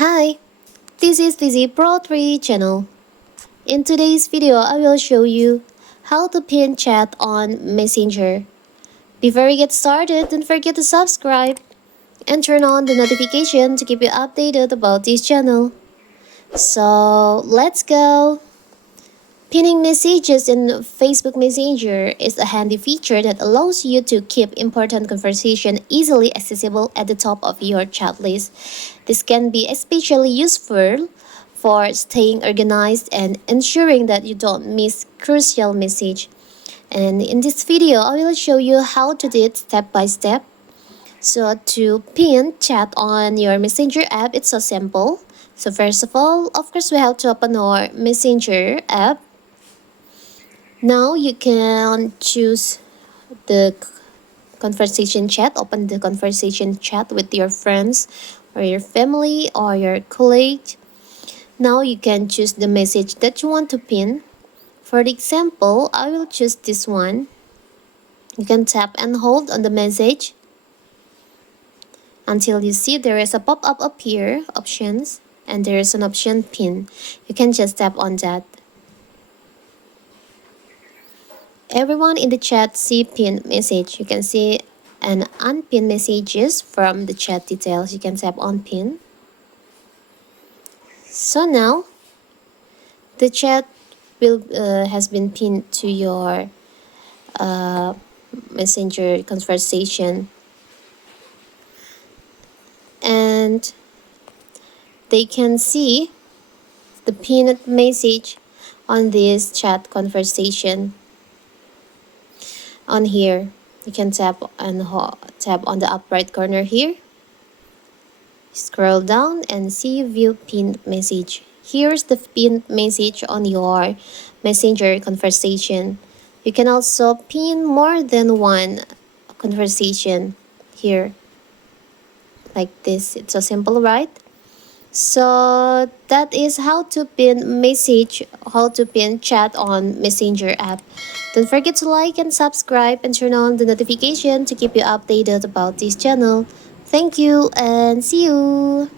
Hi, this is the Pro 3 channel. In today's video, I will show you how to pin chat on Messenger. Before we get started, don't forget to subscribe and turn on the notification to keep you updated about this channel. So, let's go! Pinning messages in Facebook Messenger is a handy feature that allows you to keep important conversation easily accessible at the top of your chat list. This can be especially useful for staying organized and ensuring that you don't miss crucial message. And in this video, I will show you how to do it step by step. So to pin chat on your Messenger app, it's so simple. So first of all, of course, we have to open our Messenger app. Now you can choose the conversation chat, open the conversation chat with your friends or your family or your colleague. Now you can choose the message that you want to pin. For example, I will choose this one. You can tap and hold on the message until you see there is a pop-up up here, options, and there is an option pin. You can just tap on that. Everyone in the chat see pinned message. You can see an unpinned messages from the chat details. You can tap on pin. So now the chat will has been pinned to your Messenger conversation, and they can see the pinned message on this chat conversation. On here, you can tap on the up right corner here. Scroll down and see view pinned message. Here's the pinned message on your Messenger conversation. You can also pin more than one conversation here, like this. It's so simple, right? So that is how to pin message, how to pin chat on Messenger app. Don't forget to like and subscribe and turn on the notification to keep you updated about this channel. Thank you and see you!